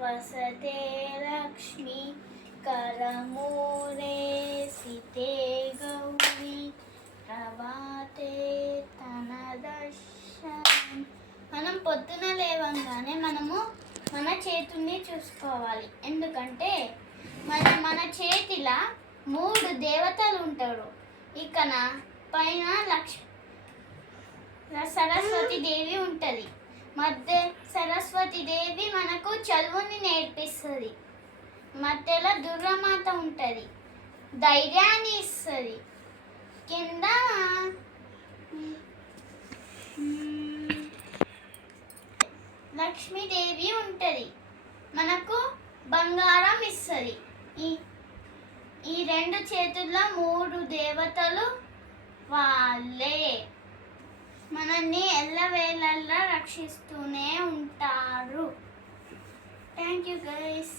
వసతే లక్ష్మి करमूले सीते गौरी ప్రభాతే తన దర్శనం. మనం పొద్దున లేవంగానే మన చేతుల్ని చూసుకోవాలి. ఎందుకంటే మన చేతిలో 3 దేవతలు ఉంటారు. ఇకన పైన సరస్వతి దేవి ఉంటుంది. మధ్య సరస్వతి దేవి మనకు చదువుని నేర్పిస్తుంది. మధ్యలో దుర్గామాత ఉంటుంది, ధైర్యాన్ని ఇస్తుంది. కింద లక్ష్మీదేవి ఉంటుంది, మనకు బంగారం ఇస్తుంది. ఈ 2 చేతుల్లో 3 దేవతలు వాళ్ళే మనల్ని ఎల్లవేళలా రక్షిస్తూనే ఉంటారు. Thank you guys.